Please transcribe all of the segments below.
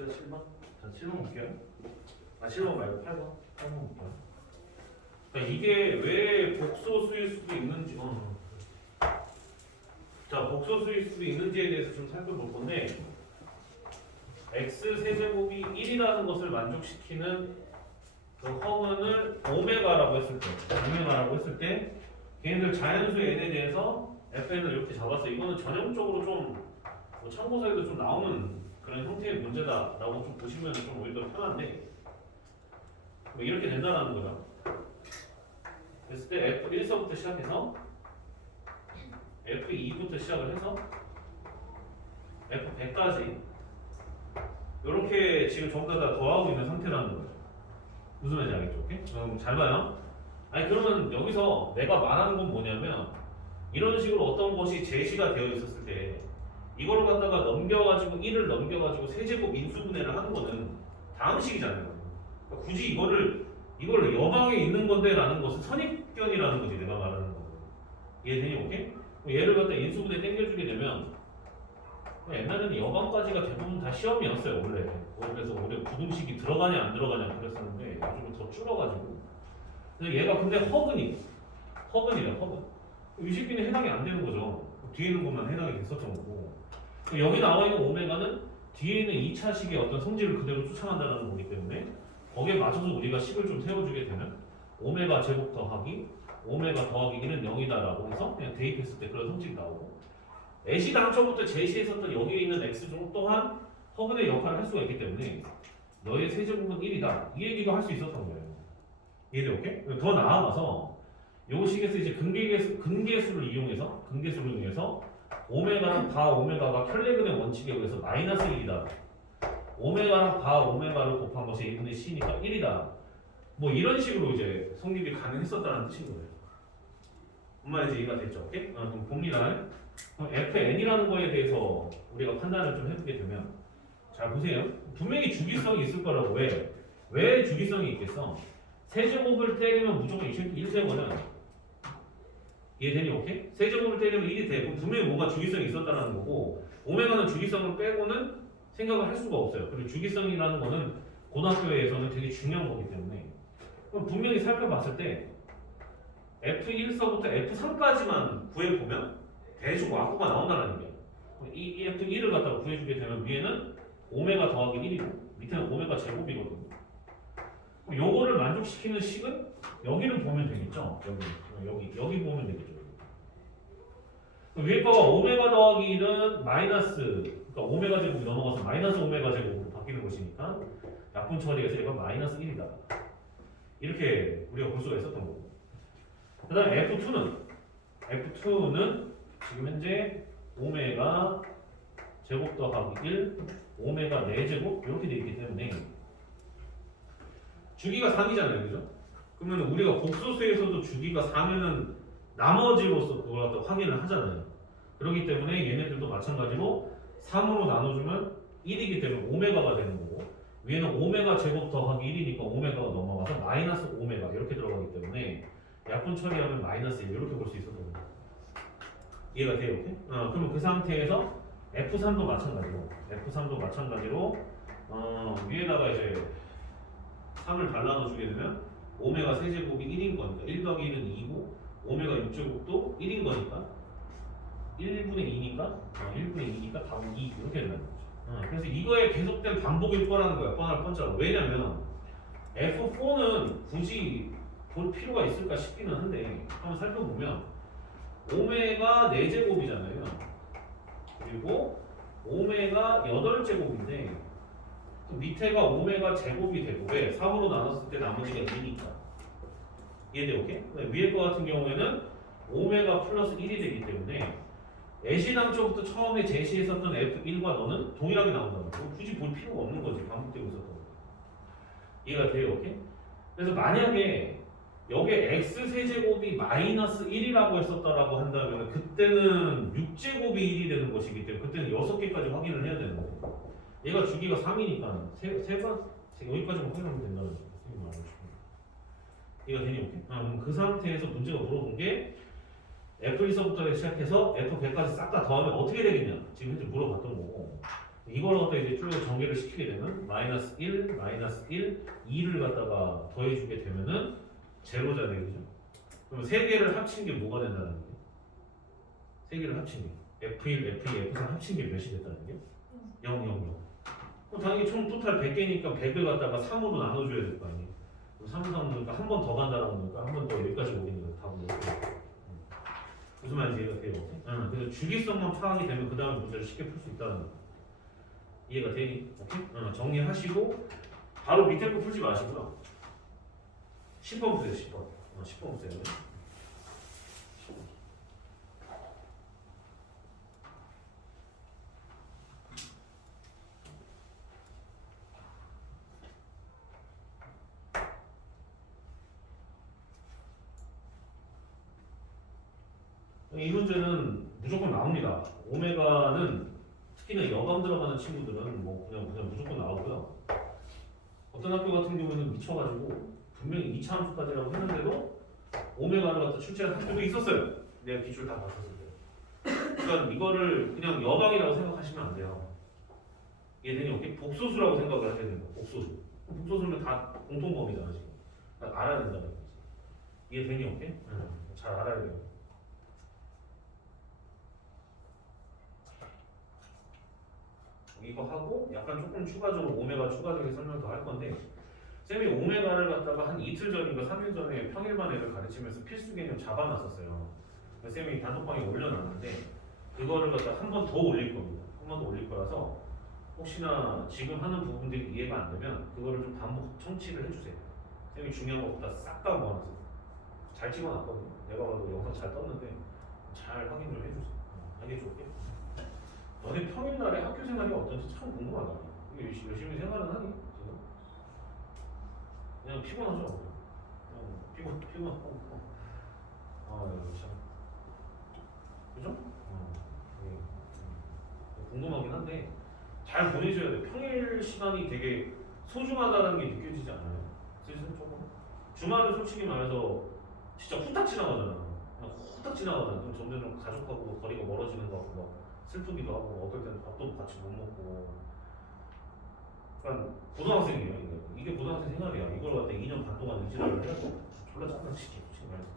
봅시다. 7번. 자, 7번 볼게요. 아, 7번 말고 8번. 8번 볼게요. 그러니까 이게 왜 복소수일 수도 있는지, 자, 복소수일 수도 있는지에 대해서 좀 살펴볼 건데, x 세제곱이 1이라는 것을 만족시키는 그 허근을 오메가라고 했을 때, 오메가라고 했을 때, 걔네들 자연수 n에 대해서 fn을 이렇게 잡았어. 이거는 전형적으로 좀 뭐 참고서에도 좀 나오는 그런 형태의 문제다라고 좀 보시면 좀 오히려 편한데, 뭐 이렇게 된다라는 거죠. 그랬을 때 F1서부터 시작해서 F2부터 시작을 해서 F100까지 이렇게 지금 전부 다 더하고 있는 상태라는 거죠. 무슨 말인지 알겠죠? 오케이? 그럼 잘 봐요. 아니 그러면 여기서 내가 말하는 건 뭐냐면 이런 식으로 어떤 것이 제시가 되어 있었을 때 이걸 갖다가 넘겨가지고 1을 넘겨가지고 세제곱 인수분해를 하는 거는 다음식이잖아요. 그러니까 굳이 이거를 여방에 있는 건데 라는 것은 선입견이라는 거지 내가 말하는 거. 이해되니? 오케이? 얘를 갖다 인수분해 땡겨주게 되면 옛날에는 여방까지가 대부분 다 시험이었어요 원래. 그래서 원래 부등식이 들어가냐 안 들어가냐 그랬었는데 요즘은 더 줄어가지고. 근데 허근이래 허근. 이 새끼는 해당이 안 되는 거죠. 뒤에 있는 것만 해당이 됐었던 거고. 여기 나와 있는 오메가는 뒤에 있는 2차식의 어떤 성질을 그대로 쫓아간다는 거기 때문에 거기에 맞춰서 우리가 식을 좀 세워주게 되면 오메가 제곱 더하기 오메가 더하기 1은 0이다라고 해서 그냥 대입했을 때 그런 성질이 나오고 애시 당초부터 제시했었던 여기에 있는 x종 또한 허근의 역할을 할 수가 있기 때문에 너의 세제곱은 1이다 이 얘기도 할 수 있었던 거예요. 이해돼? 오케이? 더 나아가서 요 식에서 이제 근계수를 이용해서 오메가랑 바 오메가가 켈레근의 원칙에 의해서 마이너스 1이다. 오메가랑 바 오메가를 곱한 것이 A분의 C니까 1이다. 뭐 이런 식으로 이제 성립이 가능했었다는 뜻인 거예요. 뭔 말인지 이해가 됐죠? 오케이? 그럼 봅니다. 그럼 FN이라는 거에 대해서 우리가 판단을 좀 해보게 되면 잘 보세요. 분명히 주기성이 있을 거라고. 왜 주기성이 있겠어? 세제곱을 때리면 무조건 1제곱은 이해되니? 오케이? 세제곱을 때리면 1이 돼. 그럼 분명히 뭔가 주기성이 있었다는 거고 오메가는 주기성을 빼고는 생각을 할 수가 없어요. 그리고 주기성이라는 거는 고등학교에서는 되게 중요한 거기 때문에 그럼 분명히 살펴봤을 때 F1서부터 F3까지만 구해보면 대충 와꾸가 나온다는 얘기예요. 이 F1을 갖다가 구해주게 되면 위에는 오메가 더하기 1이고 밑에는 오메가 제곱이거든요. 요거를 만족시키는 식은 여기를 보면 되겠죠. 여기 보면 되겠죠. 위에 거가 오메가 더하기 1은 마이너스, 그러니까 오메가 제곱이 넘어가서 마이너스 오메가 제곱으로 바뀌는 것이니까 약분 처리해서 얘가 마이너스 1이다. 이렇게 우리가 볼 수가 있었던 거고. 그 다음에 F2는 지금 현재 오메가 제곱 더하기 1, 오메가 4제곱 이렇게 되어 있기 때문에 주기가 3이잖아요. 그죠? 그러면 우리가 복소수에서도 주기가 4면은 나머지로서 그걸 갖다 확인을 하잖아요. 그렇기 때문에 얘네들도 마찬가지로 3으로 나눠주면 1이기 때문에 오메가가 되는 거고 위에는 오메가 제곱 더하기 1이니까 오메가가 넘어가서 마이너스 오메가 이렇게 들어가기 때문에 약분 처리하면 마이너스 1 이렇게 볼 수 있었던 거예요. 이해가 돼요? 이렇게? 그러면 그 상태에서 F3도 마찬가지로 위에다가 이제 3을 달라눠주게 되면 오메가 세제곱이 1인 거니까 1 더하기 1은 2고 오메가 6제곱도 1인 거니까 1분의 2니까 답은 2 이렇게 된다는 거죠. 그래서 이거에 계속된 반복일 거라는 거야. 뻔할 뻔짜로. 왜냐면 F4는 굳이 볼 필요가 있을까 싶기는 한데 한번 살펴보면 오메가 4제곱이잖아요. 그리고 오메가 8제곱인데 그 밑에가 오메가 제곱이 되고 왜? 3으로 나눴을 때 나머지가 2니까 이해돼? 오케이? 위에 거 같은 경우에는 오메가 플러스 1이 되기 때문에 애시당초부터 처음에 제시했었던 F1과 너는 동일하게 나온다는 거. 굳이 볼 필요가 없는 거지. 반복되고 있었던 거. 이해가 돼요? 오케이? 그래서 만약에 여기에 X세제곱이 마이너스 1이라고 했었다라고 한다면 그때는 6제곱이 1이 되는 것이기 때문에 그때는 6개까지 확인을 해야 되는 거고 얘가 주기가 3이니까 여기까지만 확인하면 된다는 거죠. 이해가 되니? 오케이? 그럼 그 상태에서 문제가 물어본 게 F1서부터 시작해서 F100까지 싹 다 더하면 어떻게 되겠냐 지금 현재 물어봤던 거고 이걸 갖다 이제 쭉 전개를 시키게 되면 마이너스 1, 마이너스 1, 2를 갖다가 더해주게 되면은 제로잖아요, 그죠? 그럼 세 개를 합친 게 뭐가 된다는 거예요? 세 개를 합친 게 F1, F2, F3 합친 게 몇이 됐다는 게? 0, 0, 0. 그럼 당연히 총 토탈 100개니까 100을 갖다가 3으로 나눠줘야 될 거 아니에요? 3, 3, 그러니까 한 번 더 간다라고 하니까 한 번 더 여기까지 오겠네요. 답은 무슨 말인지 이해가 돼요? 그래서 주기성만 파악이 되면 그 다음에 문제를 쉽게 풀 수 있다는 거. 이해가 되니? 오케이? 정리하시고 바로 밑에 거 풀지 마시고요. 10번 푸세요. 10번. 10번 푸세요. 이 문제는 무조건 나옵니다. 오메가는 특히나 여감 들어가는 친구들은 뭐 그냥 무조건 나오고요. 어떤 학교 같은 경우는 미쳐가지고 분명히 2차 함수까지라고 했는데도 오메가를 갖다 출제한 학교도 있었어요. 내가 기출 다 봤었을 때. 그러니까 이거를 그냥 여방이라고 생각하시면 안 돼요. 얘들이 어떻게 복소수라고 생각을 하셔야 됩니다. 복소수. 복소수는 다 공통범위잖아 지금. 그러니까 알아야 된다는 거지. 이해되니 어떻게? 잘 알아야 돼요. 이거 하고 약간 조금 추가적으로 오메가 추가적인 설명 더 할 건데 쌤이 오메가를 갖다가 한 이틀 전인가 3일 전에 평일반 애를 가르치면서 필수 개념 잡아놨었어요. 쌤이 단톡방에 올려놨는데 그거를 갖다 한 번 더 올릴 겁니다. 한 번 더 올릴 거라서 혹시나 지금 하는 부분들이 이해가 안 되면 그거를 좀 반복 청취를 해주세요. 쌤이 중요한 것보다 싹 다 모아놨어요. 잘 찍어놨거든요. 내가 봐도 영상 잘 떴는데 잘 확인 좀 해주세요. 알겠죠? 너네 평일날에 학교 생활이 어떤지 참 궁금하다. 이게 열심히 생활은 하니? 지금? 그냥 피곤하죠. 피곤하고. 참. 그죠? 궁금하긴 한데 잘 보내줘야 돼. 평일 시간이 되게 소중하다는 게 느껴지지 않아요? 슬슬 조금. 주말은 솔직히 말해서 진짜 후딱 지나가잖아. 그냥 후딱 지나가잖아. 그럼 점점 가족하고 거리가 멀어지는 것 같고 막 슬프기도 하고 어떨 때는 밥도 같이 못 먹고. 그러니까 고등학생이에요. 이게 고등학생 생활이야. 이걸 갖다 2년 반 동안 의지를 해야 돼. 졸라 짜증나지. 솔직히 말해서.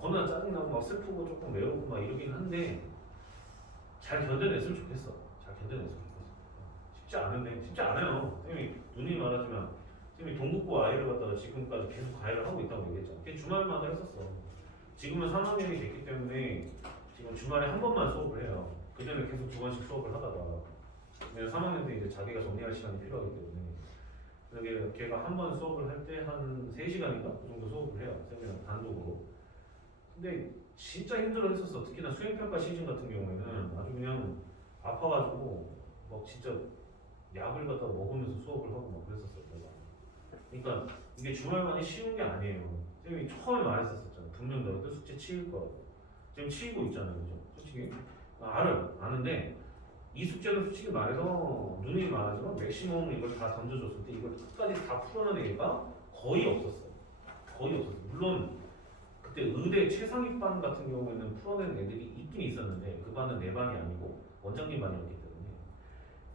겁나 짜증나고 막 슬프고 조금 외우고 막 이러긴 한데 잘 견뎌냈으면 좋겠어. 잘 견뎌냈으면 좋겠어. 쉽지 않은데 쉽지 않아요. 선생님이 누님 말하지만 선생님이 동국고 아이를 갖다가 지금까지 계속 과외를 하고 있다고 얘기했잖아. 그게 주말마다 했었어. 지금은 3학년이 됐기 때문에 지금 주말에 한 번만 수업을 해요. 그 전에 계속 2번씩 수업을 하다가 왜냐면 3학년 때 이제 자기가 정리할 시간이 필요하기 때문에 그래서 걔가 한 번 수업을 할 때 한 3시간인가? 그 정도 수업을 해요. 선생님이랑 단독으로. 근데 진짜 힘들어 했었어. 특히나 수행평가 시즌 같은 경우에는 아주 그냥 아파가지고 막 진짜 약을 갖다 먹으면서 수업을 하고 막 그랬었어요. 그러니까 이게 주말만이 쉬운 게 아니에요. 선생님이 처음에 말했었잖아. 분명 너희들 숙제 치일 거라고. 지금 치이고 있잖아요. 그죠? 솔직히 아는데 이 숙제는 솔직히 말해서 누님이 말하지만 맥시멈 이걸 다 던져줬을 때 이걸 끝까지 다 풀어낸 애가 거의 없었어요. 거의 없었어요. 물론 그때 의대 최상위반 같은 경우에는 풀어낸 애들이 있긴 있었는데 그 반은 내 반이 아니고 원장님 반이었기 때문에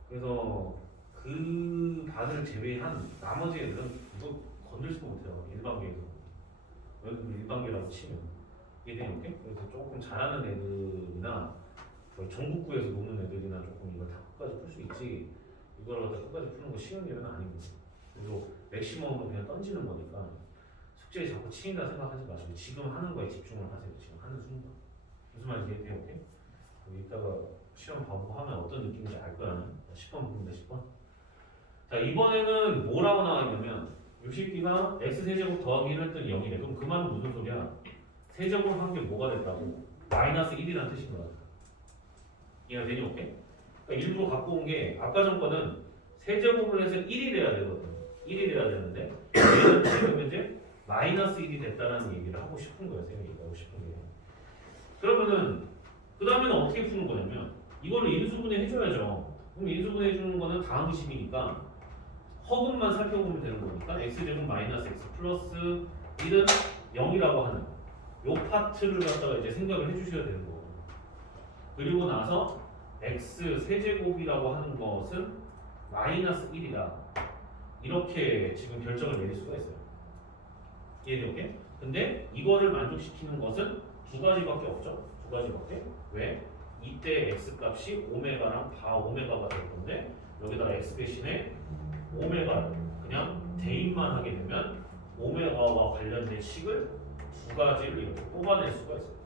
그래서 그 반을 제외한 나머지 애들은 이거 건들지도 못해요. 일반계에서 일반계라고 치면 이게 이렇게 그래서 조금 잘하는 애들이나 전국구에서 노는 애들이나 조금 이걸 다 끝까지 풀 수 있지 이걸 갖다 끝까지 푸는 거 쉬운 일은 아닙니다. 그리고 맥시멈은 그냥 던지는 거니까 숙제에 자꾸 치인다 생각하지 마시고 지금 하는 거에 집중을 하세요. 지금 하는 순간 무슨 말인지 이해돼요? 오케이? 이따가 시험 봐보고 하면 어떤 느낌인지 알 거야. 10번 보입니다. 10번. 자 이번에는 뭐라고 나와있냐면 이 새끼가 x세제곱 더하기 1 했더니 0이래. 그럼 그 말은 무슨 소리야? 세제곱 한 게 뭐가 됐다고? 마이너스 1이라는 뜻인 거야. 이해가 되니? 오케이? 그러니까 일부러 갖고 온 게 아까 전 거는 세제곱을 해서 1이 돼야 되거든. 1이 돼야 되는데 얘는 지금 이제 마이너스 1이 됐다는 얘기를 하고 싶은 거예요. 선생님이 하고 싶은 게. 그러면은 그 다음에는 어떻게 푸는 거냐면 이거를 인수분해 해줘야죠. 그럼 인수분해 해주는 거는 다항식이니까 허근만 살펴보면 되는 거니까 x제곱 마이너스 x 플러스 1은 0이라고 하는 요 파트를 갖다가 이제 생각을 해주셔야 되는 거고 그리고 나서 x 세제곱이라고 하는 것은 마이너스 1이다. 이렇게 지금 결정을 내릴 수가 있어요. 이해되게? 근데 이거를 만족시키는 것은 두 가지밖에 없죠. 두 가지밖에. 왜? 이때 x 값이 오메가랑 바 오메가가 될 건데 여기다 x 대신에 오메가를 그냥 대입만 하게 되면 오메가와 관련된 식을 두 가지를 이렇게 뽑아낼 수가 있어요.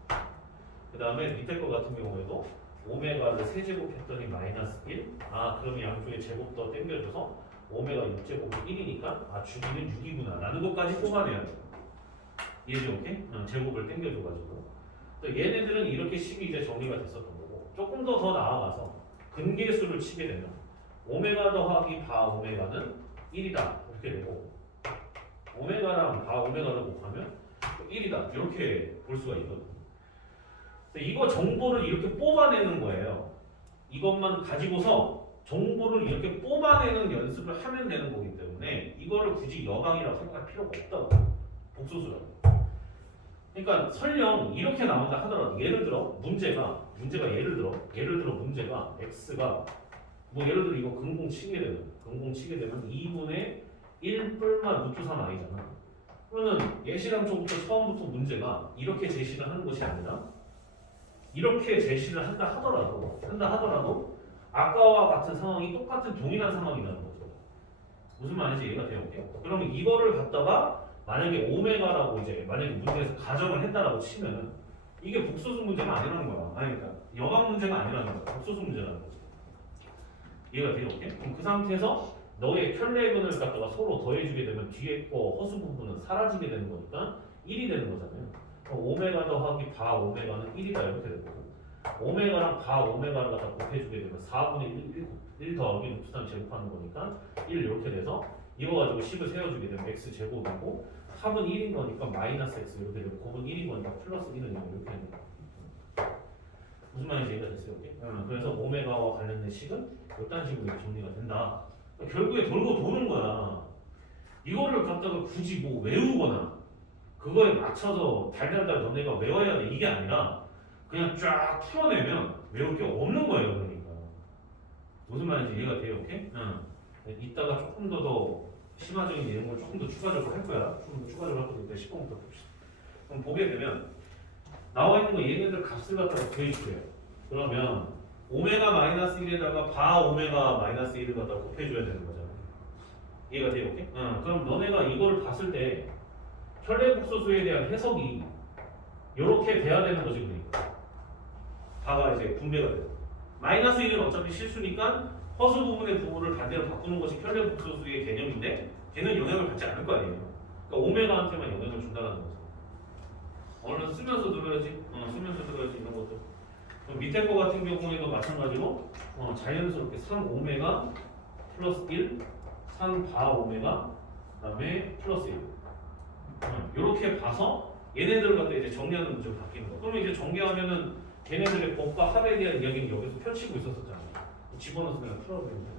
그 다음에 밑에 거 같은 경우에도 오메가를 세제곱했더니 마이너스 1. 아 그럼 양쪽에 제곱 더 땡겨줘서 오메가 6제곱이 1이니까 아 주기는 6이구나 라는 것까지 뽑아내야 돼요. 이해되게? 제곱을 땡겨줘가지고 또 얘네들은 이렇게 식이 이제 정리가 됐었던 거고 조금 더 나아가서 근계수를 치게 되면 오메가 더하기 바 오메가는 1이다 이렇게 되고 오메가랑 바 오메가를 곱하면 1이다 이렇게 볼 수가 있거든요. 이거 정보를 이렇게 뽑아내는 거예요. 이것만 가지고서 정보를 이렇게 뽑아내는 연습을 하면 되는 거기 때문에 이거를 굳이 여강이라고 생각할 필요가 없다고. 복소수라고. 그러니까 설령 이렇게 나온다 하더라도 예를 들어 문제가 예를 들어 문제가 x가 뭐 예를 들어 이거 근공 치게 되면 2분의 1 뿔만 루트 3 i잖아. 그러면 예시당초부터 처음부터 문제가 이렇게 제시를 하는 것이 아니라 이렇게 제시를 한다 하더라도 아까와 같은 상황이 똑같은 동일한 상황이라는 거죠. 무슨 말인지 이해가 돼요? 그러면 이거를 갖다가 만약에 오메가라고 이제 만약에 문제에서 가정을 했다라고 치면은 이게 복소수 문제가 아니라는 거야. 아니 그러니까 여강 문제가 아니라는 거야. 복소수 문제라는 거지. 이해가 돼요? 그럼 그 상태에서 너의 켤레근을 갖다가 서로 더해주게 되면 뒤에 거 허수 부분은 사라지게 되는 거니까 1이 되는 거잖아요. 그럼 오메가 더하기 바 오메가는 1이다 이렇게 되고 오메가랑 바 오메가를 갖다 곱해주게 되면 4분의 1 더하기 루트 3 제곱하는 거니까 1 이렇게 돼서 이거 가지고 10을 세워주게 되면 x 제곱이고 합은 1인 거니까 마이너스 x 이렇게 되고 곱은 1인 거니까 플러스 1은 이렇게 되는 거야. 무슨 말인지 이해가 됐어요? 그래서 오메가와 관련된 식은 이딴 식으로 정리가 된다. 결국에 돌고 도는 거야. 이거를 갖다가 굳이 뭐 외우거나 그거에 맞춰서 달달달 너네가 외워야 돼 이게 아니라 그냥 쫙 풀어내면 외울 게 없는 거예요. 그러니까 무슨 말인지 이해가 돼요? 오케이? 이따가 조금 더 심화적인 내용을 조금 더 추가적으로 할 거야. 조금 더 추가적으로 할 거니까 10번부터 봅시다. 그럼 보게 되면 나와 있는 거 얘네들 값을 갖다가 구해줄게요. 그러면 오메가 마이너스 1에다가 바 오메가 마이너스 1을 갖다가 곱해줘야 되는 거잖아. 이해가 돼요? 오케이? 그럼 너네가 이거를 봤을 때 혈례복소수에 대한 해석이 이렇게 돼야 되는 거지. 그러니까 바가 이제 분배가 돼요. 마이너스 1은 어차피 실수니까 허수 부분의 부호를 반대로 바꾸는 것이 혈례복소수의 개념인데 걔는 영향을 받지 않을 거 아니에요. 그러니까 오메가한테만 영향을 준다는 거죠. 얼른 쓰면서 들어야지. 쓰면서 들어야지 이런 것도. 그럼 밑에 거 같은 경우에도 마찬가지로 자연스럽게 3오메가 플러스 1, 3바 오메가 그다음에 플러스 1 이렇게 봐서 얘네들을 갖다 이제 정리하는 문제로 바뀌는 거. 그러면 이제 정리하면은 걔네들의 법과 합에 대한 이야기는 여기서 펼치고 있었잖아요. 집어넣어서 그냥 풀어버리면 돼요.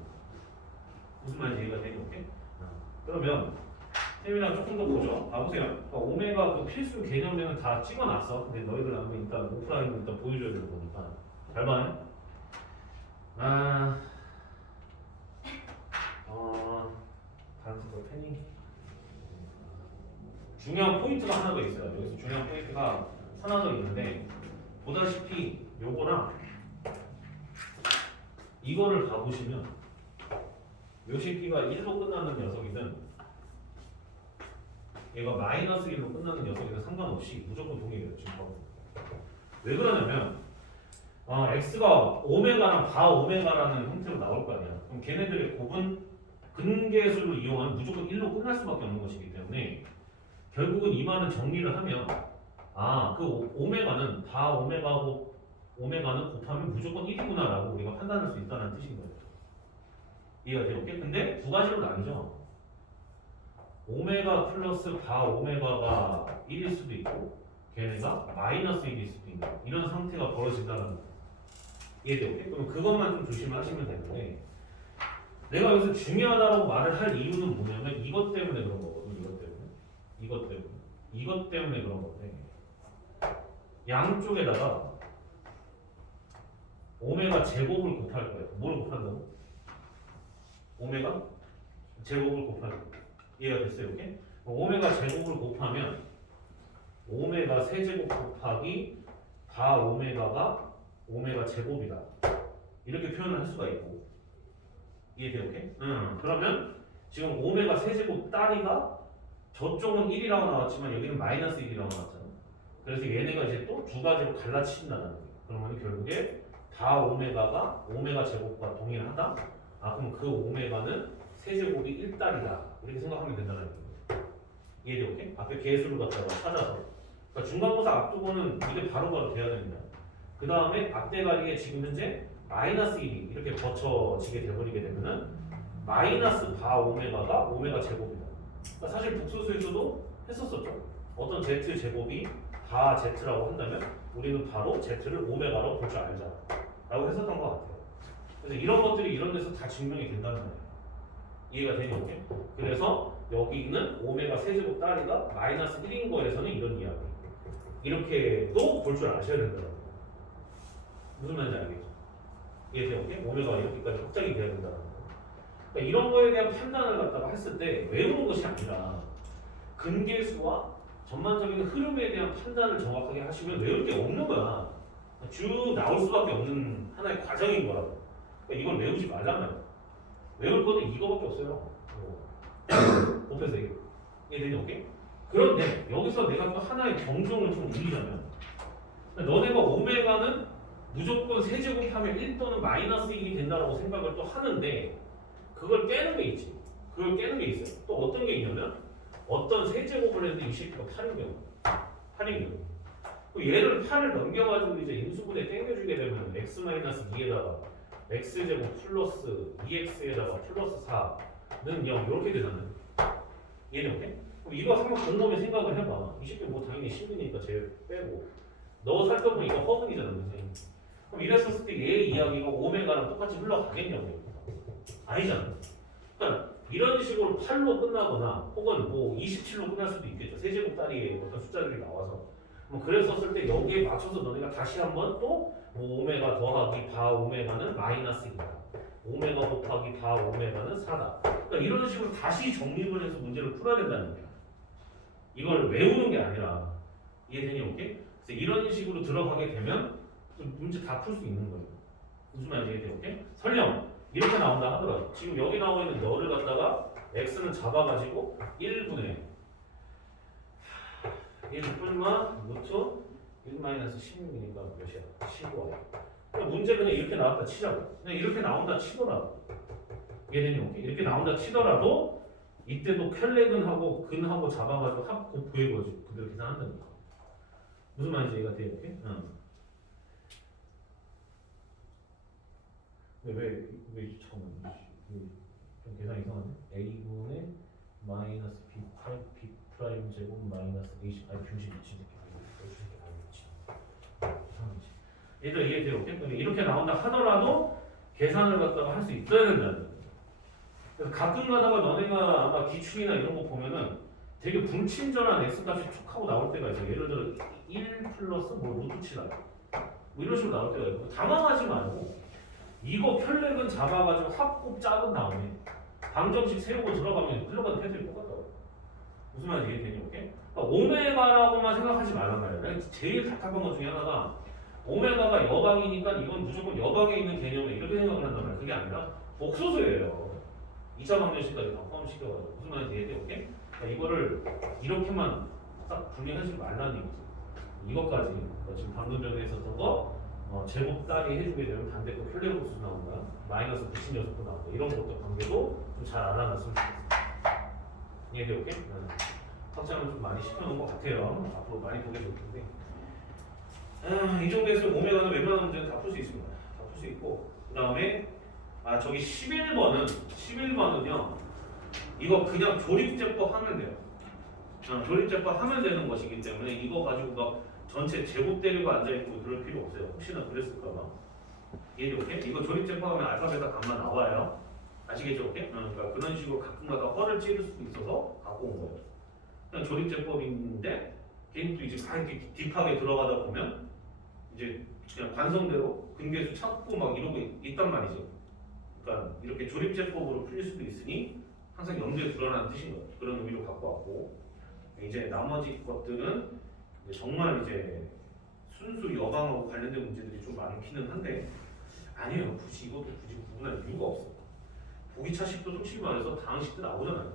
무슨 말인지 이해가 되니? 오케이? 그러면 쌤이랑 조금 더 보죠. 봐보세요. 그러니까 오메가 그 필수 개념에는 다 찍어놨어. 근데 너희들 한번 일단 오프라인으로 일단 보여줘야 되는 거니까. 잘 봐요. 다른 거 펜이 중요한 포인트가 하나 더 있어요. 여기서 중요한 포인트가 하나 더 있는데 보다시피 요거랑 이거를 봐보시면 요 새끼가 1로 끝나는 녀석이든 얘가 마이너스 1로 끝나는 녀석이든 상관없이 무조건 동일해요. 지금 봐보세요. 왜 그러냐면 x가 오메가랑 바 오메가라는 형태로 나올 거 아니야. 그럼 걔네들의 곱은 근계수를 이용하면 무조건 1로 끝날 수밖에 없는 것이기 때문에 결국은 이 말은 정리를 하면 그 오메가는 바 오메가고 오메가는 곱하면 무조건 1이구나 라고 우리가 판단할 수 있다는 뜻인 거예요. 이해가 돼요? 근데 두 가지로 나뉘죠. 오메가 플러스 바 오메가가 1일 수도 있고 걔네가 마이너스 1일 수도 있는 이런 상태가 벌어진다는 거예요. 이해돼요? 그럼 그것만 좀 조심하시면 되는데 내가 여기서 중요하다고 말을 할 이유는 뭐냐면 이것 때문에 그런 거거든요. 이것 때문에 그런 건데 양쪽에다가 오메가 제곱을 곱할 거예요. 뭘 곱한다고? 오메가 제곱을 곱할 거예요. 이해가 됐어요? 이렇게? 오메가 제곱을 곱하면 오메가 세제곱 곱하기 바 오메가가 오메가 제곱이다. 이렇게 표현을 할 수가 있고. 이해돼요? 이렇게? 그러면 지금 오메가 세제곱 따리가 저쪽은 1이라고 나왔지만 여기는 마이너스 1이라고 나왔잖아. 그래서 얘네가 이제 또 두 가지로 갈라친다는 거예요. 그러면 결국에 바 오메가가 오메가 제곱과 동일하다? 아 그럼 그 오메가는 세제곱이 1달이다. 이렇게 생각하면 된다는 거예요. 이해돼요? 이렇게? 앞에 개수를 갖다가 찾아서. 그러니까 중간고사 앞두고는 이게 바로바로 돼야 됩니다. 그 다음에 앞대가리에 지금 현재 마이너스 1이 이렇게 거쳐지게 돼버리게 되면은 마이너스 바 오메가가 오메가 제곱이다. 그러니까 사실 북소수에서도 했었었죠. 어떤 z 제곱이 바 z라고 한다면 우리는 바로 z를 오메가로 볼 줄 알자 라고 했었던 것 같아요. 그래서 이런 것들이 이런 데서 다 증명이 된다는 거예요. 이해가 되니 이렇게? 그래서 여기는 오메가 세제곱 따리가 마이너스 1인 거에서는 이런 이야기 이렇게도 볼 줄 아셔야 된다는 거예요. 무슨 말인지 알겠죠? 이해돼요? 이렇게? 오메가가 이렇게까지 확장이 돼야 된다는 거예요. 그러니까 이런 거에 대한 판단을 갖다가 했을 때 외우는 것이 아니라 근계수와 전반적인 흐름에 대한 판단을 정확하게 하시면 외울 게 없는 거야. 쭉 나올 수밖에 없는 하나의 과정인 거라고. 그러니까 이걸 외우지 말란 말이야. 외울 거는 이거밖에 없어요. 곱해서 이게 되니 오케이? 그런데 여기서 내가 또 하나의 경종을 좀 울리자면 너네가 오메가는 무조건 세제곱하면 1 또는 마이너스 1이 된다라고 생각을 또 하는데 그걸 깨는 게 있지. 그걸 깨는 게 있어요. 또 어떤 게 있냐면 어떤 세제곱을 했는데 이 새끼가 8인 경우 8인 경우 얘를 8을 넘겨가지고 이제 인수분해 땡겨주게 되면 x-2에다가 x제곱 플러스 2x에다가 플러스 4는 0 이렇게 되잖아요. 얘는 오케이? 그럼 이거 한번 곰곰이 생각을 해봐. 이 새끼 뭐 당연히 10이니까 쟤 빼고 너 살펴보면 이거 허근이잖아. 그치? 그럼 이랬었을 때 얘의 이야기가 오메가랑 똑같이 흘러가겠냐고. 아니잖아. 그러니까 이런 식으로 8로 끝나거나 혹은 뭐 27로 끝날 수도 있겠죠. 세제곱 따리에 어떤 숫자들이 나와서 뭐 그랬었을 때 여기에 맞춰서 너네가 다시 한번 또 뭐 오메가 더하기 바 오메가는 마이너스 2다. 오메가 곱하기 바 오메가는 4다. 그러니까 이런 식으로 다시 정립을 해서 문제를 풀어야 된다는 거야. 이걸 외우는 게 아니라 이해되니 오케이? 그래서 이런 식으로 들어가게 되면 문제 다 풀 수 있는 거예요. 무슨 말인지 이해돼요? 오케이? 설령 이렇게 나온다 하더라도 지금 여기 나와 있는 너를 갖다가 x는 잡아가지고 1분의 1분마 루트 1-16이니까 몇이야? 15. 그냥 문제 그냥 이렇게 나왔다 치자고. 그냥 이렇게 나온다 치더라도 이해되니 오케이? 이렇게 나온다 치더라도 이때도 켈레근하고 근하고 잡아가지고 합 곱 구해가지고 그대로 계산한다니까. 무슨 말인지 이해가 돼요? 오케이? 응. 왜 잠깐만 좀 계산 이상하네. a분의 마이너스 b 프라임 제곱 마이너스 a 병신 미친 새끼 얘들 이해돼요? 이렇게 나온다 하더라도 계산을 갖다가 할 수 있어야 된다는 거예요. 그래서 가끔 가다가 너네가 아마 기출이나 이런 거 보면은 되게 불친절한 x값이 툭 하고 나올 때가 있어요. 예를 들어 1 플러스 뭐 루트 7할 뭐 이런 식으로 나올 때가 있고 당황하지 말고 이거 편렉은 잡아가지고 합곱 짝은 다음에 방정식 세우고 들어가면 흘러가는 패턴이 똑같다고. 무슨 말인지 이해되니? 오케이? 그러니까 오메가라고만 생각하지 말란 말이야. 제일 답답한 것 중에 하나가 오메가가 여방이니까 이건 무조건 여방에 있는 개념에 이렇게 생각을 한단 말이야. 그게 아니라 복소수예요. 2차 방정식까지 다 포함시켜가지고. 무슨 말인지 이해돼? 오케이? 그러니까 이거를 이렇게만 딱 분리하지 말라는 얘기지. 이것까지 지금 방금 전에 했었던 거 제곱 따리 해주게 되면 반대 거 플레이오프 나온 거야. 마이너스 96도 나온 거. 이런 것도 관계도 좀 잘 알아놨으면 좋겠어. 이해돼? 오케이? 확장을 좀 많이 시켜놓은 것 같아요. 앞으로 많이 보게 될 텐데. 이 정도에서 오메가는 웬만한 문제는 다 풀 수 있습니다. 다 풀 수 있고 그 다음에 저기 11번은요 이거 그냥 조립제법 하면 돼요. 조립제법 하면 되는 것이기 때문에 이거 가지고 막 전체 제곱 때리고 앉아있고 그럴 필요 없어요. 혹시나 그랬을까봐. 이해돼? 오케이? 이거 조립제법 하면 알파벳과 감마 나와요. 아시겠죠? 오케이? 그러니까 그런 식으로 가끔가다 허를 찌를 수도 있어서 갖고 온 거예요. 그냥 조립제법인데 걔도 이제 이렇게 딥하게 들어가다 보면 이제 그냥 관성대로 근계수 찾고 막 이러고 있단 말이죠. 그러니까 이렇게 조립제법으로 풀릴 수도 있으니 항상 염두에 두라는 뜻인 거예요. 그런 의미로 갖고 왔고 이제 나머지 것들은 이제 정말 이제 순수 여방하고 관련된 문제들이 좀 많기는 한데 아니에요. 굳이 이것도 굳이 구분할 이유가 없어. 보기차식도 솔직히 말해서 다항식도 나오잖아요.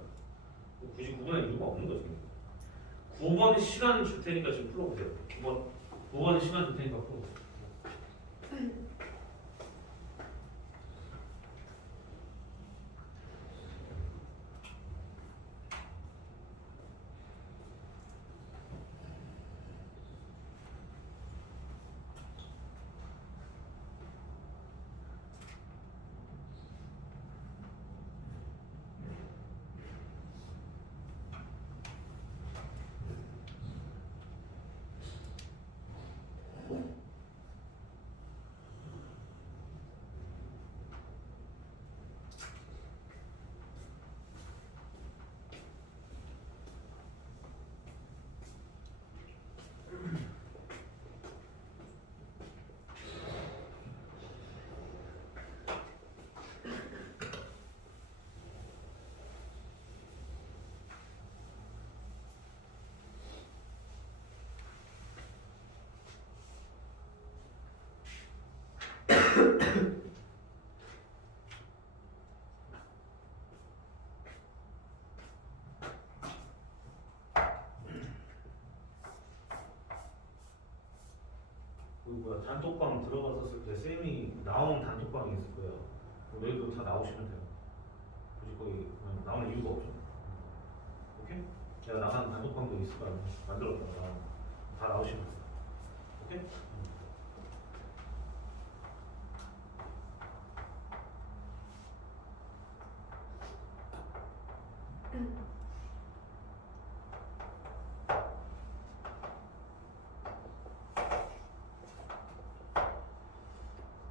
굳이 구분할 이유가 없는 거지. 9번 시간 줄 테니까 지금 풀어보세요. 9번 시간 줄 테니까 풀어보세요. 그 뭐야 단톡방 들어갔었을 때 쌤이 나온 단톡방이 있을 거예요. 너희도 다 나오시면 돼요. 굳이 거기 나오는 이유가 없죠. 오케이? 내가 나간 단톡방도 있을 거야. 만들었다가 다 나오시면 돼요. 오케이?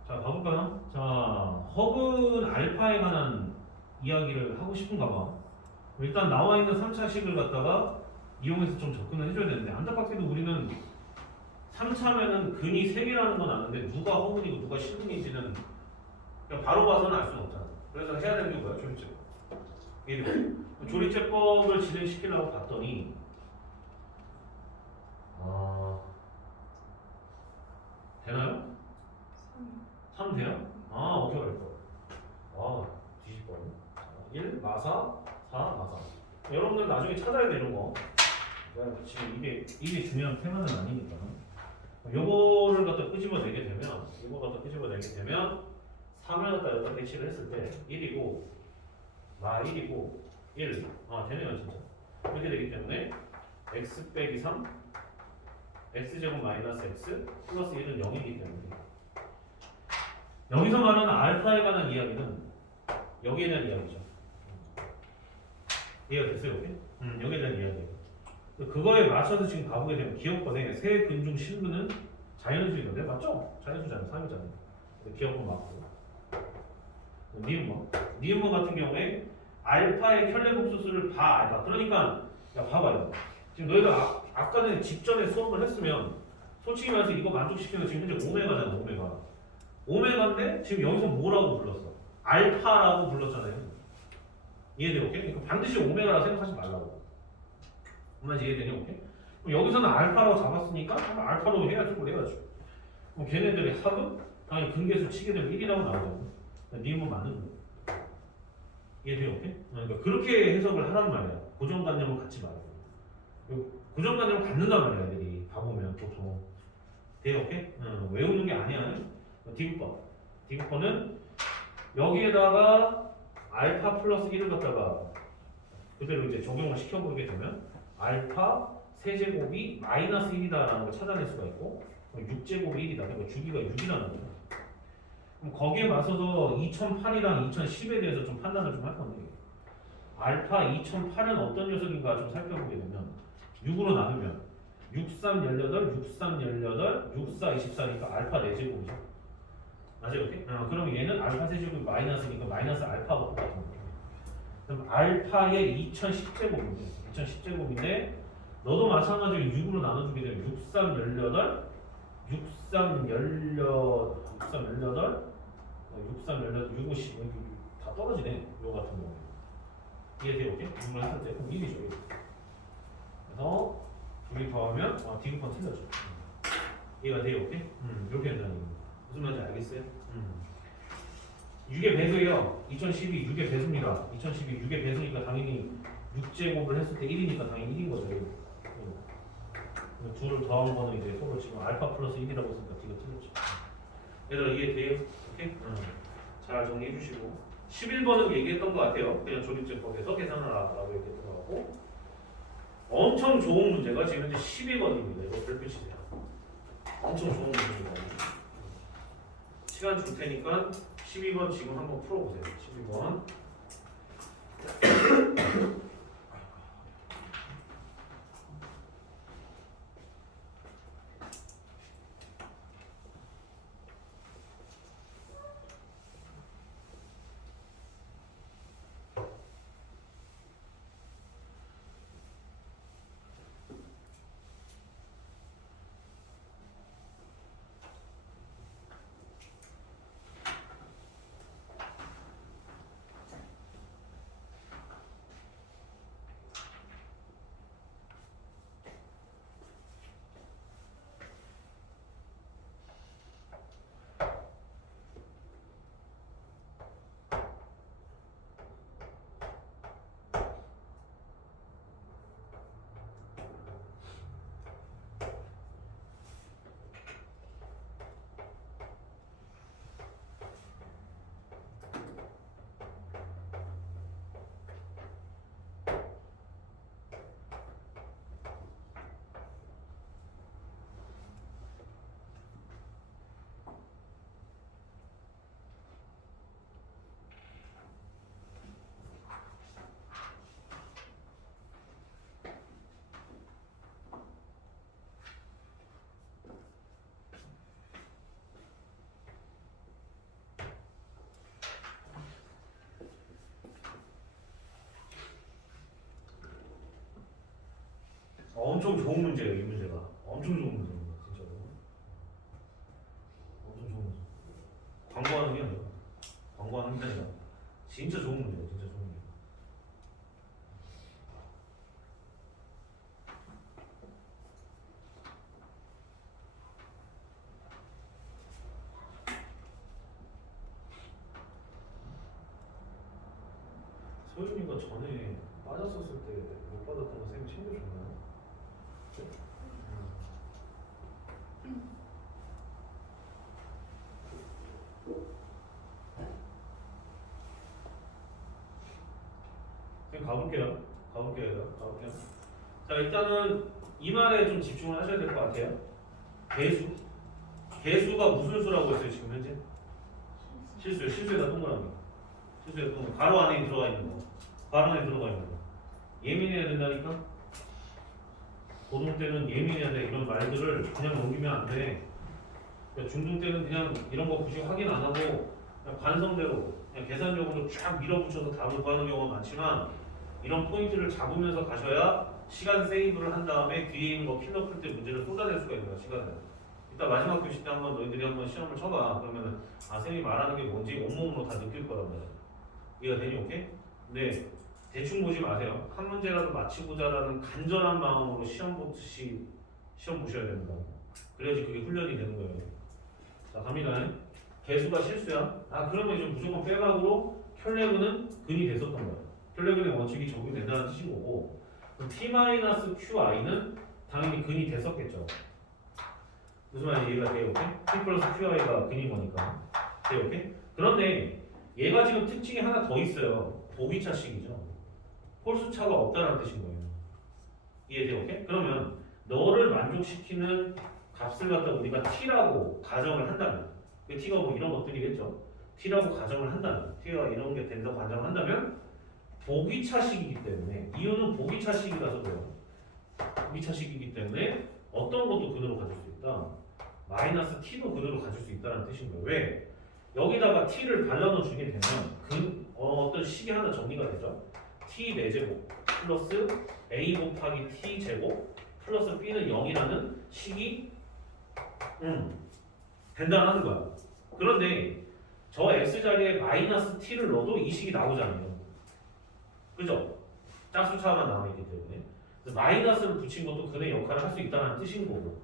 자, 가볼까요? 자, 허근 알파에 관한 이야기를 하고 싶은가 봐. 일단 나와 있는 3차식을 갖다가 이용해서 좀 접근을 해줘야 되는데 안타깝게도 우리는 3차면은 근이 3개라는 건 아는데 누가 허근이고 누가 실근인지는 그냥 바로 봐서는 알 수는 없잖아. 그래서 해야 되는 게 뭐야? 조립제법. 조립제법을 진행시키려고 봤더니 되나요? 3 돼요? 오케이 어렵다. 뒤집어. 1 마사 4 마사. 여러분들 나중에 찾아야 되는 거. 지금 이게 중요한 테마는 아니니까. 요거를 갖다 끄집어내게 되면 3을 갖다 여기다 배치를 했을 때 1이고 1이고 1. 되네요 진짜. 이렇게 되기 때문에 x 빼기 3 x제곱 마이너스 x 플러스 1은 0이기 때문에 여기서 말하는 알파에 관한 이야기는 여기에 대한 이야기죠. 이해가 됐어요? 여기에 대한 이야기예요. 그거에 맞춰서 지금 가보게 되면 기억번에 세 근중 실근은 자연수인데 맞죠? 자연수잖아요. 3이잖아요. 기억번 맞고 니은번 같은 경우에 알파의 켤레복수수를 봐 알파. 그러니까 야 봐봐요. 지금 너희가 아까 전에 직전에 수업을 했으면 솔직히 말해서 이거 만족시키는 지금 현재 오메가잖아. 오메가인데 지금 여기서 뭐라고 불렀어? 알파라고 불렀잖아요. 이해돼요? 오케이? 그러니까 반드시 오메가라 생각하지 말라고. 뭔지 이해되냐? 오케이? 그럼 여기서는 알파라고 잡았으니까 알파로 해야지 뭘 해야지. 그럼 걔네들의 합은 당연히 근계수 치게 되면 1이라고 나오잖아. 니은번 맞는 거야. 이해돼요? 오케이? 그러니까 그렇게 해석을 하란 말이야. 고정관념을 갖지 말고. 고정관념을 갖는단 말이야, 애들이. 봐보면 보통. 돼요? 오케이? 외우는 게 아니야. 디귿번. 여기에다가 알파 플러스 1을 갖다가 그대로 이제 적용을 시켜보게 되면 알파 세제곱이 마이너스 1이다라는 걸 찾아낼 수가 있고 6제곱이 1이다. 그러니까 주기가 6이라는 거죠. 그럼 거기에 맞서서 2008이랑 2010에 대해서 좀 판단을 좀 할 건데 알파 2008은 어떤 녀석인가 좀 살펴보게 되면 6으로 나누면 63, 18, 63, 18, 64, 24니까 알파 4제곱이죠. 맞아요? 오케이? 그럼 얘는 알파 세제곱이 마이너스니까 마이너스 알파가 같은 거예요. 그럼 알파의 2010제곱인데 너도 마찬가지로 6으로 나눠주게 되면 63, 18, 63 18 65 다 떨어지네. 요 같은 경우 이해돼요? 오케이? 이걸 했을 때 그럼 1이죠. 1. 그래서 둘이 더하면 디귿번 틀렸죠. 이해가 돼요? 오케이? 이렇게 된다는 얘기입니다. 무슨 말인지 알겠어요? 6의 배수예요. 2012 6의 배수입니다. 2012 6의 배수니까 당연히 6제곱을 했을 때 1이니까 당연히 1인 거죠. 둘을 더한 거는 이제 서로 지금 알파 플러스 1이라고 했으니까 뒤가 틀렸죠. 얘들아 이해돼요? 오케이? 잘 정리해 주시고 11번은 얘기했던 것 같아요. 그냥 조립제법에서 계산하라고 얘기했던 것 같고 엄청 좋은 문제가 지금 현재 12번입니다. 이거 별표 치세요. 엄청 좋은 문제입니다. 시간 줄 테니까 12번 지금 한번 풀어보세요. 12번 엄청 좋은 문제예요. 이 문제가 엄청 좋은 문제입니다. 진짜로 엄청 좋은 문제. 광고하는 게 아니라 광고하는 게 아니라 진짜 좋은 문제예요. 진짜 좋은 문제. 소윤이가 전에 빠졌었을 때 못 받았던 거 쌤이 챙겨줬나요? 쌤 가볼게요. 가볼게요. 자 일단은 이 말에 좀 집중을 하셔야 될 것 같아요. 개수가 무슨 수라고 했어요 지금 현재? 실수에다 동그라미. 가로 안에 들어가 있는 거. 가로 안에 들어가 있는 거. 예민해야 된다니까? 고등 때는 예민해야 돼. 이런 말들을 그냥 넘기면 안 돼. 그러니까 중등 때는 그냥 이런 거 굳이 확인 안 하고 그냥 관성대로 그냥 계산적으로 쫙 밀어붙여서 답을 구하는 경우가 많지만 이런 포인트를 잡으면서 가셔야 시간 세이브를 한 다음에 뒤에 있는 거 필러 풀 때 문제를 쏟아낼 수가 있는 거야. 시간을. 이따 마지막 교시 때 한번 너희들이 한번 시험을 쳐봐. 그러면은 쌤이 말하는 게 뭔지 온몸으로 다 느낄 거란 말이야. 이해가 되니? 오케이? 근데 대충 보지 마세요. 한 문제라도 맞히고자라는 간절한 마음으로 시험 보듯이 시험 보셔야 됩니다. 그래야지 그게 훈련이 되는 거예요. 자, 갑니다. 개수가 실수야. 그러면 이제 무조건 빼박으로 켤레그는 근이 됐었던 거예요. 켤레그의 원칙이 적용된다는 뜻인 거고, 그럼 t-qi는 당연히 근이 됐었겠죠. 무슨 말인지 이해가 돼요? 오케이? t 플러스 qi가 근인 거니까. 돼요? 오케이? 그런데 얘가 지금 특징이 하나 더 있어요. 보기차식이죠. 홀수차가 없다는 뜻인 거예요. 이해돼요? 오케이? 그러면 너를 만족시키는 값을 갖다 우리가 t라고 가정을 한다면, 그 t가 뭐 이런 것들이겠죠. t라고 가정을 한다면, t가 이런 게 된다고 가정을 한다면 보기차식이기 때문에, 이유는 보기차식이라서 그래요. 보기차식이기 때문에 어떤 것도 근으로 가질 수 있다. 마이너스 t도 근으로 가질 수 있다는 뜻인 거예요. 왜? 여기다가 t를 발라넣어 주게 되면 어떤 식이 하나 정리가 되죠. t 4제곱 플러스 a 곱하기 t 제곱 플러스 b는 0이라는 식이 된다는 거야. 그런데 저 x 자리에 마이너스 t를 넣어도 이 식이 나오잖아요. 그죠? 짝수차만 남아있기 때문에. 그래서 마이너스를 붙인 것도 근의 역할을 할 수 있다는 뜻인 거고.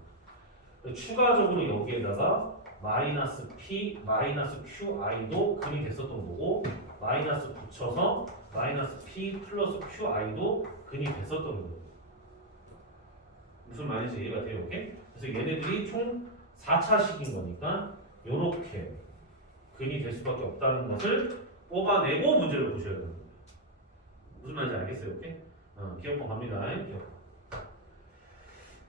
추가적으로 여기에다가 마이너스 p, 마이너스 qi도 근이 됐었던 거고, 마이너스 붙여서 마이너스 p 플러스 qi도 근이 됐었던 거고. 무슨 말인지 이해가 돼요? 오케이? 그래서 얘네들이 총 4차식인 거니까 요렇게 근이 될 수밖에 없다는 것을 뽑아내고 문제를 보셔야 됩니다. 무슨 말인지 알겠어요? 오케이? 기억법 갑니다. 기억법.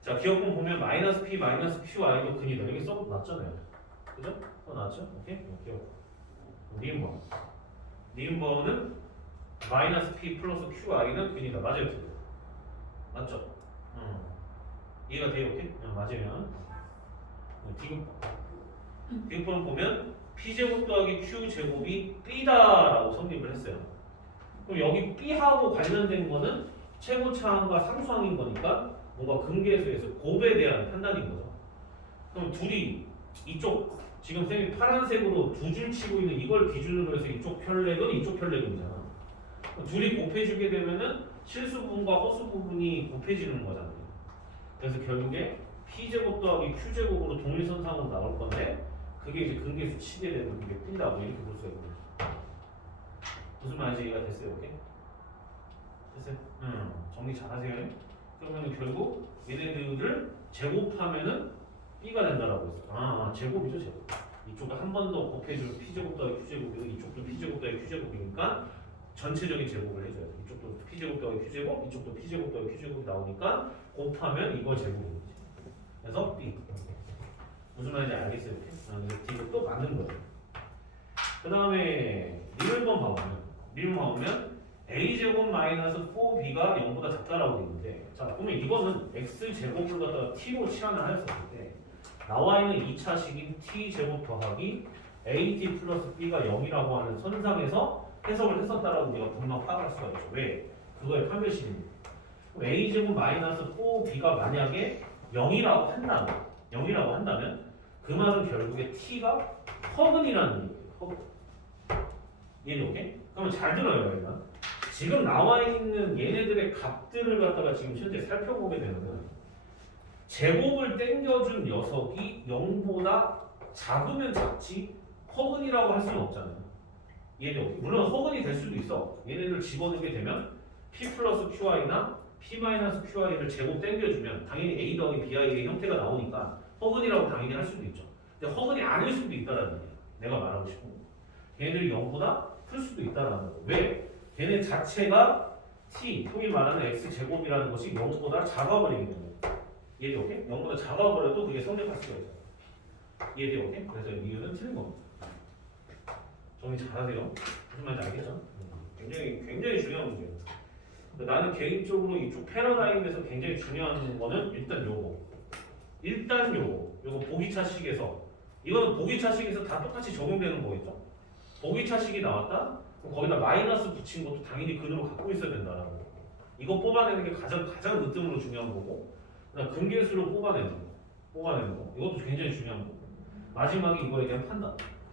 자, 기억법 보면 마이너스 p, 마이너스 qi도 근이다. 여기 써놨잖아요. 그죠? 써놨죠? 오케이? 기억법. 니은번. 니은번은 마이너스 p 플러스 qi는 근이다. 맞아요? 맞죠? 이해가 돼요? 오케이? 맞으면 디귿번을 보면 p제곱 더하기 q제곱이 b다라고 성립을 했어요. 그럼 여기 b하고 관련된 거는 최고차항과 상수항인 거니까 뭔가 근계수에서 곱에 대한 판단인 거죠. 그럼 둘이 이쪽 지금 쌤이 파란색으로 두 줄 치고 있는 이걸 기준으로 해서 이쪽 편렉은 이쪽 편렉이잖아. 둘이 곱해주게 되면은 실수 부분과 허수 부분이 곱해지는 거잖아요. 그래서 결국에 p제곱 더하기 q제곱으로 동일선상으로 나올 건데 그게 이제 근계수 치게 되면 그게 뛴다고 이렇게 볼 수가 있는 거죠. 무슨 말인지 이해가 됐어요? 오케이? 됐어요? 정리 잘하세요. 그러면 결국 얘네들을 제곱하면은 b가 된다라고 했어요. 제곱이죠, 제곱. 이쪽을 한 번 더 곱해주면 p제곱 더하기 q제곱이고 이쪽도 p제곱 더하기 q제곱이니까 전체적인 제곱을 해줘야 돼. 이쪽도 p제곱 더하기 q제곱, 이쪽도 p제곱 더하기 q제곱이 나오니까 곱하면 이걸 제곱인 거지. 그래서 b. 무슨 말인지 알겠어요? 이거 또 맞는 거예요. 그 다음에 리을 봐보면 a제곱 마이너스 4b가 0보다 작다라고 있는데, 자 그러면 이거는 x제곱을 갖다가 t로 치환을 하였을 때 나와 있는 2차식인 t제곱 더하기 at 플러스 b가 0이라고 하는 선상에서 해석을 했었다라고 우리가 분명 파악할 수가 있죠. 왜? 그거의 판별식입니다. 그럼 a제곱 마이너스 4b가 만약에 0이라고 한다면 그 말은 결국에 t가 허근이라는 얘기예요. 허근. 이해돼? 오케이? 그러면 잘 들어요, 일단. 지금 나와 있는 얘네들의 값들을 갖다가 지금 현재 살펴보게 되면 제곱을 땡겨준 녀석이 0보다 작으면 작지 허근이라고 할 수는 없잖아요. 이해돼? 오케이? 물론 허근이 될 수도 있어. 얘네들 집어넣게 되면 p 플러스 qi나 p 마이너스 qi를 제곱 땡겨주면 당연히 a 더하기 bi의 형태가 나오니까 허근이라고 당연히 할 수도 있죠. 근데 허근이 아닐 수도 있다라는 얘기야. 내가 말하고 싶은 거. 걔네들이 0보다 클 수도 있다라는 거. 왜? 걔네 자체가 t, 소위 말하는 x제곱이라는 것이 0보다 작아버리기 때문에. 이해돼? 오케이? 0보다 작아버려도 그게 성립할 수가 있어요. 이해돼? 오케이? 그래서 이유는 틀린 겁니다. 정리 잘하세요. 무슨 말인지 알겠죠? 굉장히 중요한 문제예요. 나는 개인적으로 이쪽 패러다임에서 굉장히 중요한 거는 일단 요거 보기차식에서 이거는 보기차식에서 다 똑같이 적용되는 거겠죠. 보기차식이 나왔다? 그럼 거기다 마이너스 붙인 것도 당연히 근으로 갖고 있어야 된다라고. 이거 뽑아내는 게 가장 으뜸으로 중요한 거고, 그다음 근계수로 뽑아내는 거 이것도 굉장히 중요한 거고, 마지막에 이거에 대한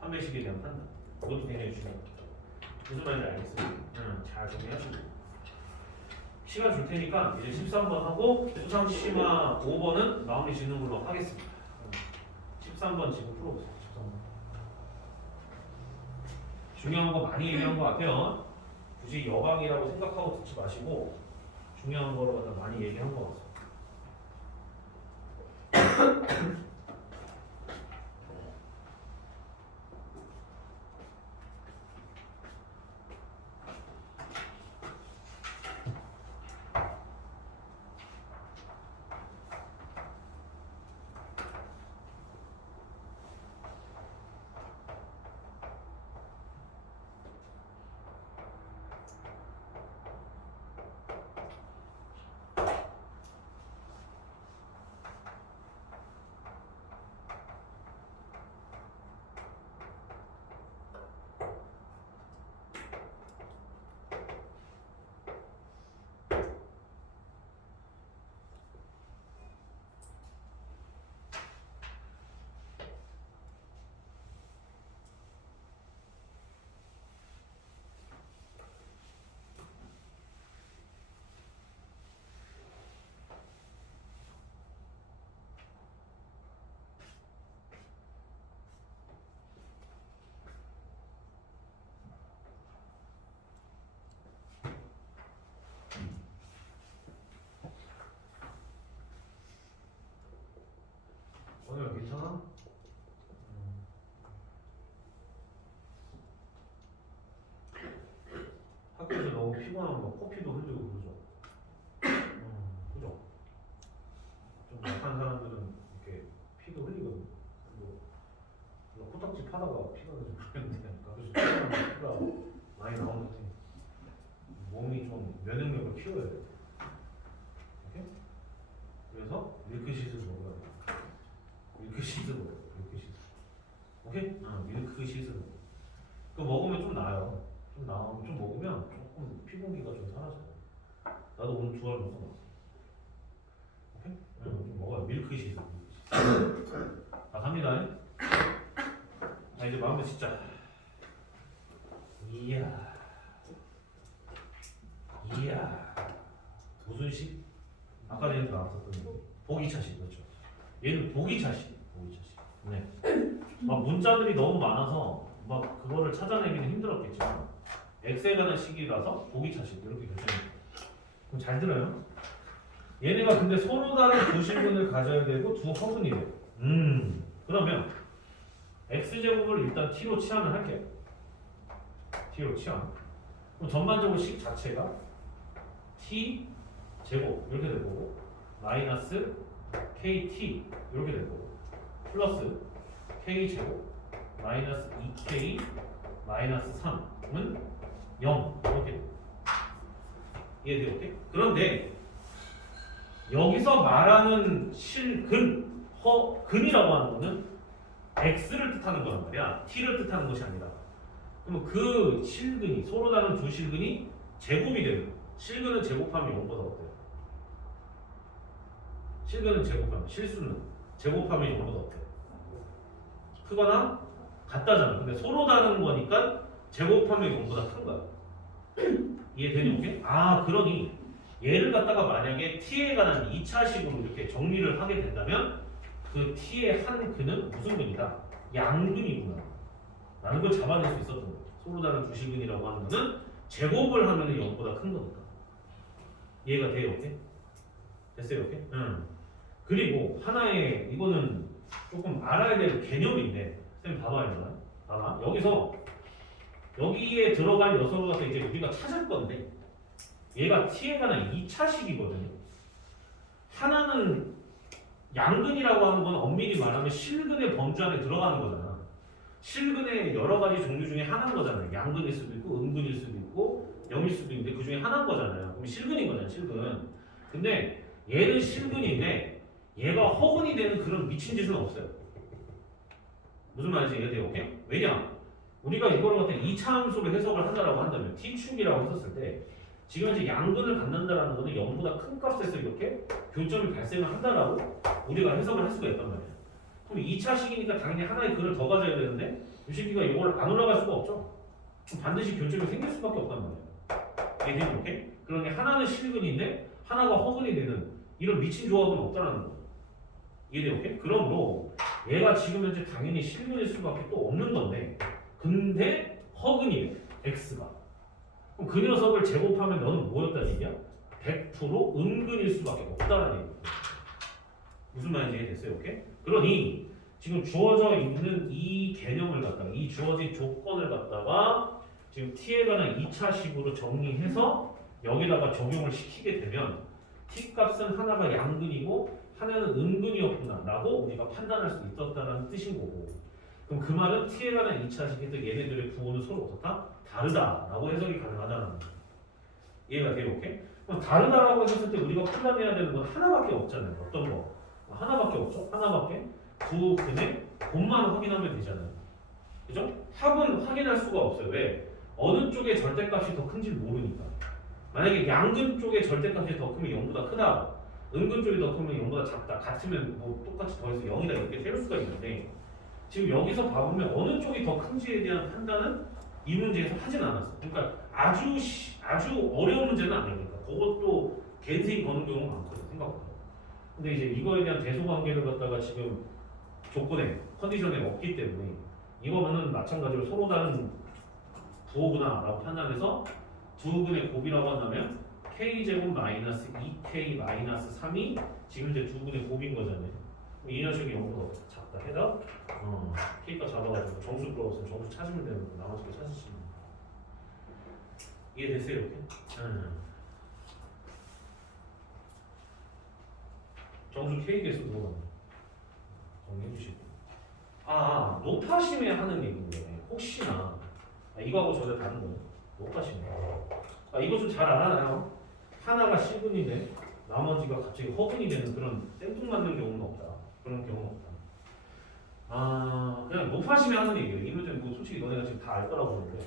판매식에 대한 판단 이것도 굉장히 중요한 거죠. 무슨 말인지 알겠어요? 잘 정리하시고 시간 줄 테니까 이제 13번 하고 수상심화 5번은 마무리 짓는 걸로 하겠습니다. 13번 지금 풀어보세요. 13번. 중요한 거 많이 얘기한 것 같아요. 굳이 여방이라고 생각하고 듣지 마시고 중요한 거로 갖다 많이 얘기한 것 같아요. 너무 피곤하면 막 커피도 흘리고 그러죠. 그죠? 좀 약한 사람들은 이렇게 피도 흘리거든요. 뭐 코딱지 파다가 피가 나지 모르겠는데 가끔씩 피가 많이 나오는 것 같아요. 몸이 좀 면역력을 키워야 돼요. 오케이? 그래서 밀크시슬 먹어야 돼요. 밀크시슬 먹어요. 밀크시슬. 오케이? 밀크시슬. 그거 먹으면 좀 나아요. 좀 나오면 좀 먹으면 조금 피곤기가 좀 사라져요. 나도 오늘 2알 먹고 나왔어. 오케이? 좀 먹어요. 밀크시슬. 자, 갑니다. 자, 이제 마음에 진짜. 이야. 무슨식? 아까 전에 나왔었던 보기차식. 그렇죠. 얘는 보기차식. 네. 막 문자들이 너무 많아서 막 그거를 찾아내기는 힘들었겠지만 X에 관한 식이라서 보기차식 이렇게 결정해요. 그럼 잘 들어요. 얘네가 근데 서로 다른 두 실근을 가져야 되고 두 허근이 돼요. 그러면 X제곱을 일단 T로 치환을 할게요. T로 치환. 그럼 전반적으로 식 자체가 T 제곱 이렇게 될 거고 마이너스 KT 이렇게 될 거고 플러스 K 제곱 마이너스 2K 마이너스 3은 0 이렇게 돼요. 이해돼요? 오케이? 그런데 여기서 말하는 실근, 허근이라고 하는 거는 X를 뜻하는 거란 말이야. T를 뜻하는 것이 아니라. 그러면 그 실근이 서로 다른 두 실근이 제곱이 되는 거예요. 실근은 제곱하면 0보다 어때요? 실근은 제곱하면 실수는 제곱하면 0보다 어때요? 크거나 같다잖아. 근데 서로 다른 거니까 제곱하면 0보다 큰 거야. 이해되니? 오케이? 그러니 얘를 갖다가 만약에 t에 관한 2차식으로 이렇게 정리를 하게 된다면 그 t의 한 근은 무슨 근이다? 양근이구나 라는 걸 잡아낼 수 있었던 거예요. 서로 다른 두 실근이라고 하는 거는 제곱을 하면 0보다 큰 거니까. 이해가 돼요? 오케이? 됐어요? 오케이? 그리고 하나의 이거는 조금 알아야 될 개념인데 선생님 봐봐요. 봐봐. 여기에 들어갈 녀석을 갖다 이제 우리가 찾을 건데 얘가 t에 관한 2차식이거든요. 하나는 양근이라고 하는 건 엄밀히 말하면 실근의 범주 안에 들어가는 거잖아. 실근의 여러 가지 종류 중에 하나인 거잖아요. 양근일 수도 있고 음근일 수도 있고 0일 수도 있는데 그 중에 하나인 거잖아요. 그럼 실근인 거잖아요. 실근. 근데 얘는 실근인데 얘가 허근이 되는 그런 미친 짓은 없어요. 무슨 말인지 이해돼요? 오케이? 왜냐? 우리가 이거를 갖다 2차 함수로 해석을 한다라고 한다면 t축이라고 했었을 때 지금 현재 양근을 갖는다라는 거는 0보다 큰 값에서 이렇게 교점이 발생을 한다라고 우리가 해석을 할 수가 있단 말이야. 그럼 2차식이니까 당연히 하나의 근을 더 가져야 되는데 이 새끼가 이걸 안 올라갈 수가 없죠. 그럼 반드시 교점이 생길 수밖에 없단 말이야. 이해되니? 오케이? 그러니 하나는 실근인데 하나가 허근이 되는 이런 미친 조합은 없다라는 거야. 이해돼요? 오케이? 그러므로 얘가 지금 현재 당연히 실근일 수밖에 또 없는 건데 근데 허근이래. X가. 그럼 그 녀석을 제곱하면 너는 뭐였다는 얘기야? 100% 음근일 수밖에 없다는 얘기야. 무슨 말인지 이해됐어요? 오케이? 그러니 지금 주어져 있는 이 개념을 갖다가 이 주어진 조건을 갖다가 지금 t에 관한 2차식으로 정리해서 여기다가 적용을 시키게 되면 t 값은 하나가 양근이고 하나는 음근이었구나 라고 우리가 판단할 수 있었다는 뜻인 거고 그럼 그 말은 t에 관한 2차식에서 얘네들의 부호는 서로 어떻다? 다르다라고 해석이 가능하다는 거예요. 이해가 돼요? 오케이? 그럼 다르다라고 했을 때 우리가 판단해야 되는 건 하나밖에 없잖아요. 어떤 거? 하나밖에 없죠? 하나밖에? 두 근의 곱만 확인하면 되잖아요. 그죠? 합은 확인할 수가 없어요. 왜? 어느 쪽의 절대값이 더 큰지 모르니까. 만약에 양근 쪽의 절대값이 더 크면 0보다 크다. 음근 쪽이 더 크면 0보다 작다. 같으면 뭐 똑같이 더해서 0이다 이렇게 세울 수가 있는데 지금 여기서 봐보면 어느 쪽이 더 큰지에 대한 판단은 이 문제에서 하진 않았어. 그러니까 아주 어려운 문제는 아니니까. 그것도 갠세이 거는 경우가 많거든 생각보다. 근데 이제 이거에 대한 대소관계를 갖다가 지금 조건에 컨디션에 없기 때문에 이거는 마찬가지로 서로 다른 부호구나라고 판단해서 두 근의 곱이라고 한다면 k제곱 마이너스 2k 마이너스 3이 지금 이제 두 근의 곱인 거잖아요. 이 녀석이 0보다 작다 해다 k값 잡아가지고 점수 들어갔으면 점수 찾으면 되는 거 나머지 거 찾으시면 이해됐어요 이렇게? 정수 K개수 물어봤네. 정리해 주시고. 높아심에 하는 얘기인데 혹시나 이거하고 전혀 다른 거예요. 높아심에. 이거 좀 잘 알아나요? 하나가 C분이 돼. 나머지가 갑자기 허분이 되는 그런 생뚱맞는 경우는 없다. 그런 경우는 없다. 그냥 높아심에 하는 얘기예요. 이 문제는 뭐 솔직히 너네가 지금 다 알 거라고 보는데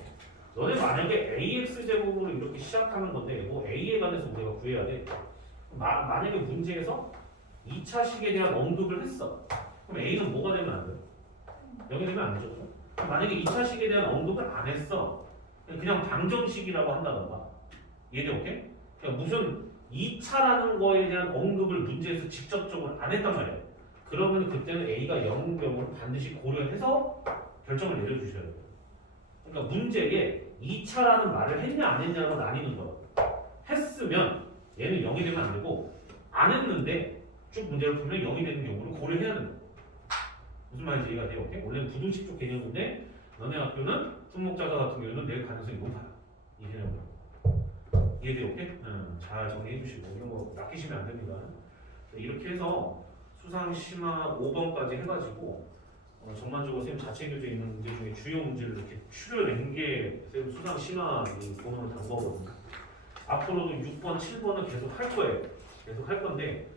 너네 만약에 AX 제곱으로 이렇게 시작하는 건데 뭐 A에 관해서 우리가 구해야 돼. 만약에 문제에서 2차식에 대한 언급을 했어. 그럼 A는 뭐가 되면 안 돼? 0이 되면 안 되죠. 만약에 2차식에 대한 언급을 안 했어. 그냥 방정식이라고 한다던가. 이해돼? 오케이? 그러니까 무슨 2차라는 거에 대한 언급을 문제에서 직접적으로 안 했단 말이야. 그러면 그때는 A가 0인 경우를 반드시 고려해서 결정을 내려주셔야 돼요. 그러니까 문제에 2차라는 말을 했냐 안 했냐로 나뉘는 거야. 했으면 얘는 0이 되면 안 되고 안 했는데 쭉 문제를 풀면 0이 되는 경우를 고려해야 된다. 무슨 말인지 이해가 돼요? 오케이? 원래는 부등식 개념인데 너네 학교는 품목자사 같은 경우는 낼 가능성이 높아요. 이 개념으로. 이해돼요? 오케이? 잘 정리해 주시고 이런 거 낚이시면 안 됩니다. 이렇게 해서 수상 심화 5번까지 해가지고 전반적으로 쌤 자체 교재에 있는 문제 중에 주요 문제를 이렇게 추려낸 게 쌤 수상 심화 본원을 단 거거든요. 앞으로도 6번, 7번은 계속 할 거예요. 계속 할 건데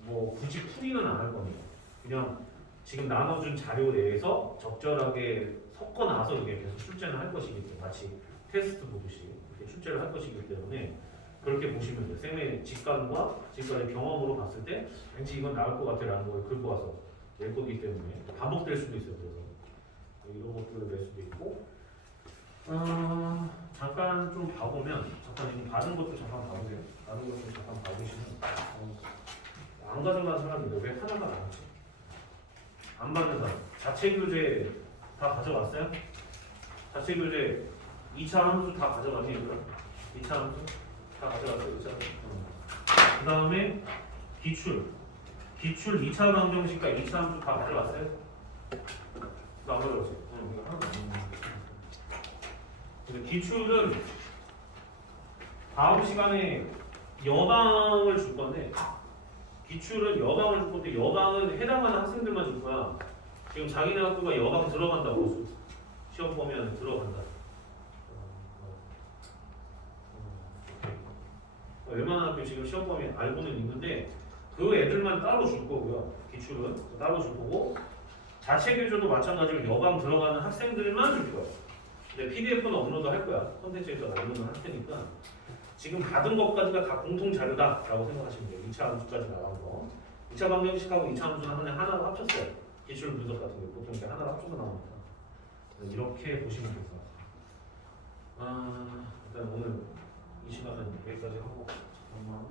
뭐 굳이 풀이는 안 할 겁니다. 그냥 지금 나눠준 자료 내에서 적절하게 섞어 놔서 이게 계속 출제는 할 것이기 때문에 마치 테스트 보듯이 이렇게 출제를 할 것이기 때문에 그렇게 보시면 돼요. 쌤의 직관과 지금까지 경험으로 봤을 때 왠지 이건 나을 것 같아라는 걸 긁고 와서 낼 거기 때문에 반복될 수도 있어요. 그래서 이런 것들을 낼 수도 있고 잠깐 좀 봐보면 잠깐 지금 받은 것도 잠깐 봐보세요. 받은 것도 잠깐 봐보시면 안 가져간 사람인데 왜 하나가 나왔지? 안 받는 사람 자체 교재 다 가져갔어요? 자체 교재 2차 함수 다 가져갔니 얘들아? 2차 함수 다 가져갔어요? 2차 함수? 그 다음에 기출 2차 방정식과 2차 함수 다 가져갔어요? 안 가져갔어요? 이거 하나도 근데 기출은 다음 시간에 여방을 줄 건데 기출은 여방을 줄 건데 여방은 해당하는 학생들만 줄 거야. 지금 자기네 학교가 여방 들어간다고 시험 보면 들어간다. 웬만한 학교 지금 시험 보면 알고는 있는데 그 애들만 따로 줄 거고요. 기출은 따로 줄 거고 자체 교재도 마찬가지로 여방 들어가는 학생들만 줄 거야. 근데 PDF는 업로드 할 거야. 콘텐츠에서 업로드 할 테니까 지금 받은 것까지가 다 공통 자료다라고 생각하시면 돼요. 2차 함수까지 나간 거. 2차 방정식하고 2차 함수는 그냥 하나로 합쳤어요. 기출 분석 같은 게 보통 이렇게 하나로 합쳐서 나옵니다. 이렇게 보시면 될 것 같아요. 일단 오늘 이 시간은 여기까지 하고 잠깐만.